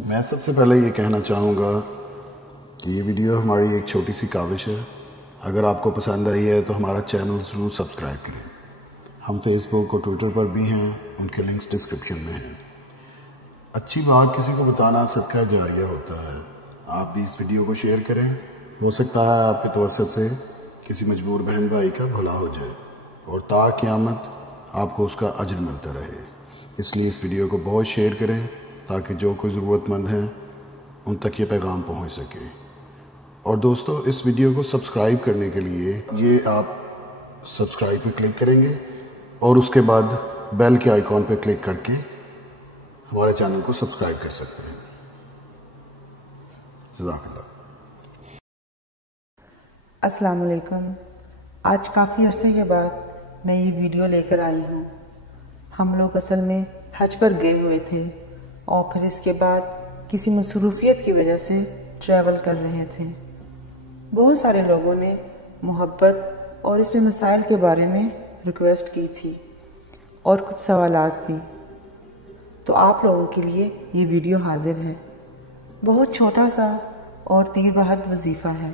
میں سب سے پہلے یہ کہنا چاہوں گا کہ یہ ویڈیو ہماری ایک چھوٹی سی کاوش ہے. اگر آپ کو پسند آئی ہے تو ہمارا چینل ضرور سبسکرائب کریں. ہم فیس بک اور ٹویٹر پر بھی ہیں، ان کے لنکس ڈسکرپشن میں ہیں. اچھی بات کسی کو بتانا صدقہ جاریہ ہوتا ہے. آپ بھی اس ویڈیو کو شیئر کریں. ہو سکتا ہے آپ کے توسط سے کسی مجبور بہن بھائی کا بھلا ہو جائے اور تا قیامت آپ کو اس کا اجر ملتا رہے. اس لیے اس ویڈیو کو بہت شیئر کریں تاکہ جو کوئی ضرورت مند ہیں ان تک یہ پیغام پہنچ سکے. اور دوستو، اس ویڈیو کو سبسکرائب کرنے کے لیے یہ آپ سبسکرائب پہ کلک کریں گے اور اس کے بعد بیل کے آئیکن پہ کلک کر کے ہمارے چینل کو سبسکرائب کر سکتے ہیں. جزاک اللہ. السلام علیکم. آج کافی عرصے کے بعد میں یہ ویڈیو لے کر آئی ہوں. ہم لوگ اصل میں حج پر گئے ہوئے تھے اور پھر اس کے بعد کسی مصروفیت کی وجہ سے ٹریول کر رہے تھے. بہت سارے لوگوں نے محبت اور اس میں مسائل کے بارے میں ریکویسٹ کی تھی اور کچھ سوالات بھی. تو آپ لوگوں کے لیے یہ ویڈیو حاضر ہے. بہت چھوٹا سا اور تیر بہت وظیفہ ہے.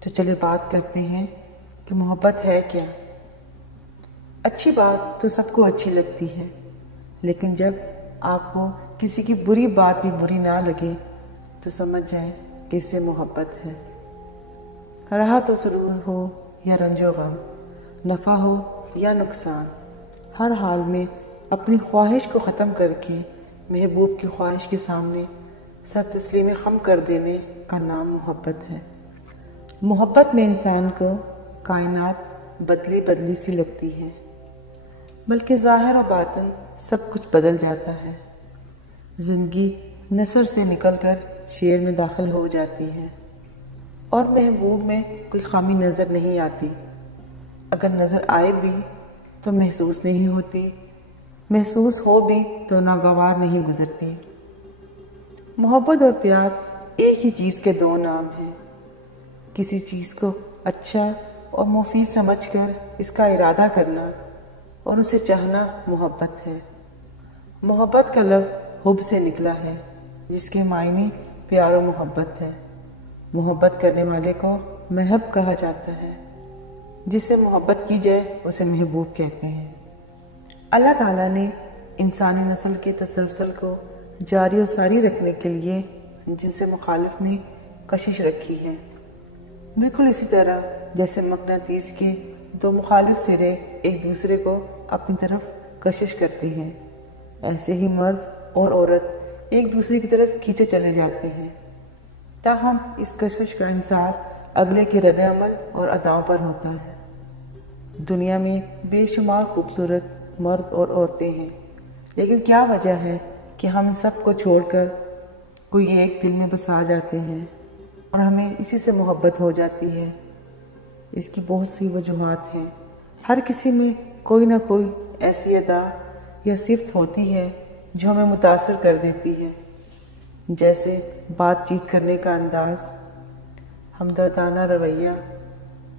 تو چلے بات کرتے ہیں کہ محبت ہے کیا. اچھی بات تو سب کو اچھی لگتی ہے، لیکن جب آپ کو کسی کی بری بات بھی بری نہ لگے تو سمجھ جائیں کہ اس سے محبت ہے. راحت و سرور ہو یا رنج و غم، نفع ہو یا نقصان، ہر حال میں اپنی خواہش کو ختم کر کے محبوب کی خواہش کے سامنے سر تسلیم خم کر دینے کا نام محبت ہے. محبت میں انسان کو کائنات بدلی بدلی سی لگتی ہے، بلکہ ظاہر و باطن سب کچھ بدل جاتا ہے. زندگی نثر سے نکل کر شعر میں داخل ہو جاتی ہے اور محبوب میں کوئی خامی نظر نہیں آتی. اگر نظر آئے بھی تو محسوس نہیں ہوتی، محسوس ہو بھی تو ناگوار نہیں گزرتی. محبت اور پیار ایک ہی چیز کے دو نام ہیں. کسی چیز کو اچھا اور مفید سمجھ کر اس کا ارادہ کرنا اور اسے چاہنا محبت ہے. محبت کا لفظ حب سے نکلا ہے، جس کے معنی پیار و محبت ہے. محبت کرنے والے کو محب کہا جاتا ہے. جس سے محبت کی جائے اسے محبوب کہتے ہیں. اللہ تعالیٰ نے انسانی نسل کے تسلسل کو جاری و ساری رکھنے کے لیے جن سے مخالف میں کشش رکھی ہے. بالکل اسی طرح جیسے مقناطیس کے دو مخالف سرے ایک دوسرے کو اپنی طرف کشش کرتے ہیں، ایسے ہی مرد اور عورت ایک دوسرے کی طرف کھینچے چلے جاتے ہیں. تاہم اس کشش کا انحصار اگلے کے رد عمل اور اداؤں پر ہوتا ہے. دنیا میں بے شمار خوبصورت مرد اور عورتیں ہیں، لیکن کیا وجہ ہے کہ ہم سب کو چھوڑ کر کوئی ایک دل میں بسا جاتے ہیں اور ہمیں اسی سے محبت ہو جاتی ہے؟ اس کی بہت سی وجوہات ہیں. ہر کسی میں کوئی نہ کوئی ایسی ادا یا صفت ہوتی ہے جو ہمیں متاثر کر دیتی ہے، جیسے بات چیت کرنے کا انداز، ہمدردانہ رویہ،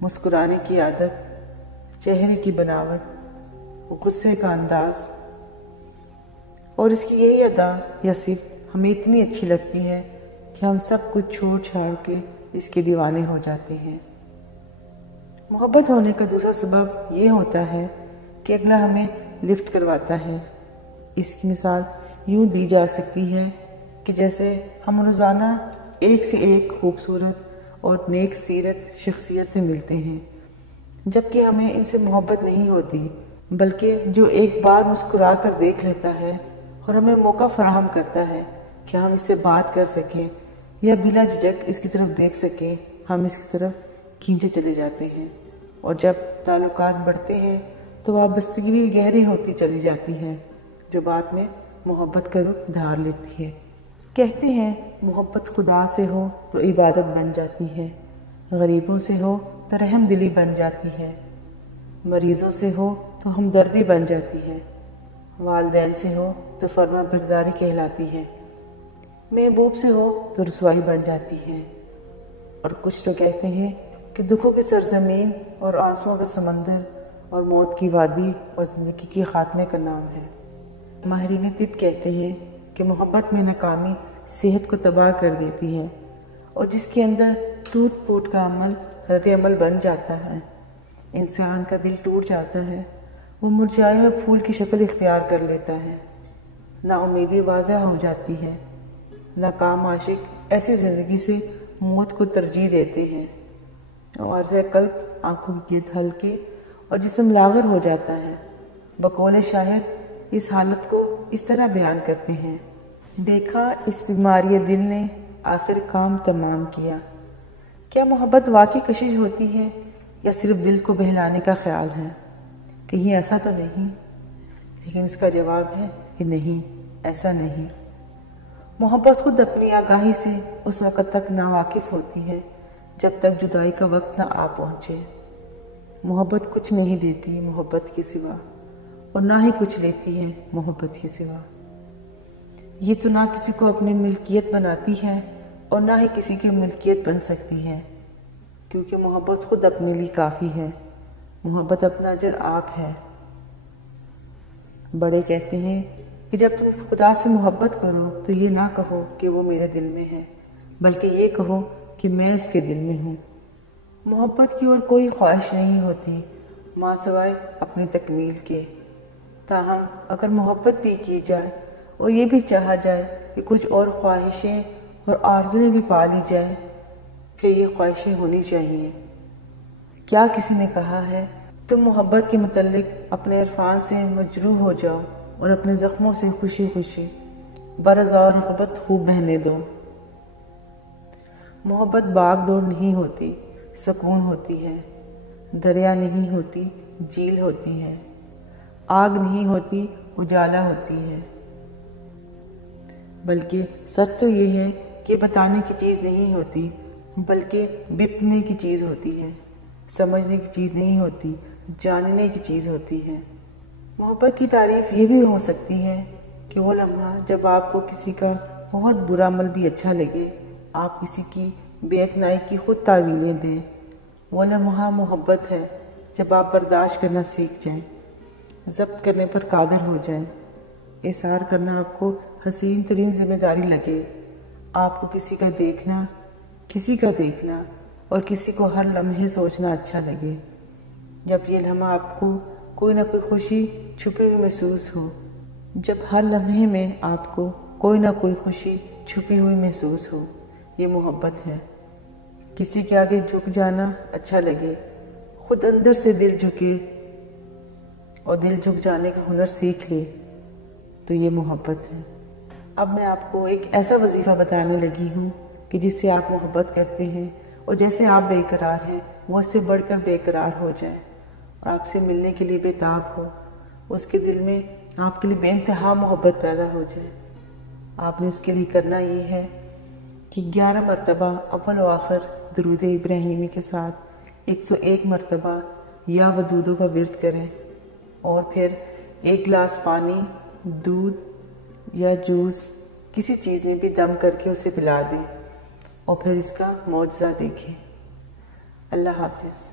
مسکرانے کی عادت، چہرے کی بناوٹ، غصے کا انداز. اور اس کی یہی ادا یا صفت ہمیں اتنی اچھی لگتی ہے کہ ہم سب کچھ چھوڑ چھاڑ کے اس کے دیوانے ہو جاتے ہیں. محبت ہونے کا دوسرا سبب یہ ہوتا ہے کہ اگلا ہمیں لفٹ کرواتا ہے. اس کی مثال یوں دی جا سکتی ہے کہ جیسے ہم روزانہ ایک سے ایک خوبصورت اور نیک سیرت شخصیت سے ملتے ہیں، جبکہ ہمیں ان سے محبت نہیں ہوتی، بلکہ جو ایک بار مسکرا کر دیکھ لیتا ہے اور ہمیں موقع فراہم کرتا ہے کہ ہم اس سے بات کر سکیں یا بلا جھجک اس کی طرف دیکھ سکیں، ہم اس کی طرف کھینچے چلے جاتے ہیں. اور جب تعلقات بڑھتے ہیں تو وابستگی بھی گہری ہوتی چلی جاتی ہے، جو بعد میں محبت کا رخ دھار لیتی ہے. کہتے ہیں محبت خدا سے ہو تو عبادت بن جاتی ہے، غریبوں سے ہو تو رحم دلی بن جاتی ہے، مریضوں سے ہو تو ہمدردی بن جاتی ہے، والدین سے ہو تو فرما برداری کہلاتی ہے، محبوب سے ہو تو رسوائی بن جاتی ہے. اور کچھ تو کہتے ہیں کہ دکھوں کی سرزمین اور آنسوؤں کا سمندر اور موت کی وادی اور زندگی کے خاتمے کا نام ہے. ماہرین طب کہتے ہیں کہ محبت میں ناکامی صحت کو تباہ کر دیتی ہے، اور جس کے اندر ٹوٹ پھوٹ کا عمل رد عمل بن جاتا ہے، انسان کا دل ٹوٹ جاتا ہے، وہ مرجھائے ہوئے پھول کی شکل اختیار کر لیتا ہے، نا امیدی واضح ہو جاتی ہے، ناکام عاشق ایسی زندگی سے موت کو ترجیح دیتے ہیں، اور عرض قلب آنکھوں کی گرد ہلکے اور جسم لاغر ہو جاتا ہے۔ بقول شاعر اس حالت کو اس طرح بیان کرتے ہیں: دیکھا اس بیماری دل نے آخر کام تمام کیا۔ کیا محبت واقعی کشش ہوتی ہے یا صرف دل کو بہلانے کا خیال ہے؟ کہیں ایسا تو نہیں؟ لیکن اس کا جواب ہے کہ نہیں، ایسا نہیں۔ محبت خود اپنی آگاہی سے اس وقت تک ناواقف ہوتی ہے جب تک جدائی کا وقت نہ آ پہنچے۔ محبت کچھ نہیں دیتی محبت کے سوا، اور نہ ہی کچھ لیتی ہے محبت کے سوا۔ یہ تو نہ کسی کو اپنی ملکیت بناتی ہے اور نہ ہی کسی کی ملکیت بن سکتی ہے، کیونکہ محبت خود اپنے لیے کافی ہے۔ محبت اپنا اجر آپ ہے۔ بڑے کہتے ہیں کہ جب تم خدا سے محبت کرو تو یہ نہ کہو کہ وہ میرے دل میں ہے، بلکہ یہ کہو کہ میں اس کے دل میں ہوں۔ محبت کی اور کوئی خواہش نہیں ہوتی ماں سوائے اپنی تکمیل کے۔ تاہم اگر محبت بھی کی جائے اور یہ بھی چاہا جائے کہ کچھ اور خواہشیں اور آرزویں بھی پا لی جائیں، پھر یہ خواہشیں ہونی چاہیے۔ کیا کسی نے کہا ہے تم محبت کے متعلق اپنے عرفان سے مجروح ہو جاؤ اور اپنے زخموں سے خوشی خوشی برضا اور رغبت خوب بہنے دو۔ محبت باغ دوڑ نہیں ہوتی، سکون ہوتی ہے۔ دریا نہیں ہوتی، جھیل ہوتی ہے۔ آگ نہیں ہوتی، اجالا ہوتی ہے۔ بلکہ سچ تو یہ ہے کہ بتانے کی چیز نہیں ہوتی، بلکہ بپنے کی چیز ہوتی ہے۔ سمجھنے کی چیز نہیں ہوتی، جاننے کی چیز ہوتی ہے۔ محبت کی تعریف یہ بھی ہو سکتی ہے کہ وہ لمحہ جب آپ کو کسی کا بہت برا عمل بھی اچھا لگے، آپ کسی کی بے اتنائی کی خود تعویلیں دیں۔ وہ لمحہ محبت ہے جب آپ برداشت کرنا سیکھ جائیں، ضبط کرنے پر قادر ہو جائیں، اظہار کرنا آپ کو حسین ترین ذمہ داری لگے، آپ کو کسی کا دیکھنا اور کسی کو ہر لمحے سوچنا اچھا لگے۔ جب یہ لمحہ آپ کو کوئی نہ کوئی خوشی چھپی ہوئی محسوس ہو، جب ہر لمحے میں آپ کو کوئی نہ کوئی خوشی چھپی ہوئی محسوس ہو، یہ محبت ہے۔ کسی کے آگے جھک جانا اچھا لگے، خود اندر سے دل جھکے اور دل جھک جانے کا ہنر سیکھ لے، تو یہ محبت ہے۔ اب میں آپ کو ایک ایسا وظیفہ بتانے لگی ہوں کہ جس سے آپ محبت کرتے ہیں اور جیسے آپ بے قرار ہیں وہ اس سے بڑھ کر بے قرار ہو جائے اور آپ سے ملنے کے لیے بے تاب ہو، اس کے دل میں آپ کے لیے بے انتہا محبت پیدا ہو جائے۔ آپ نے اس کے لیے کرنا یہ ہے کہ 11 مرتبہ اول و آخر درود ابراہیمی کے ساتھ 101 مرتبہ یا ودودوں کا ورد کریں، اور پھر 1 گلاس پانی، دودھ یا جوس کسی چیز میں بھی دم کر کے اسے پلا دیں، اور پھر اس کا معجزہ دیکھیں۔ اللہ حافظ۔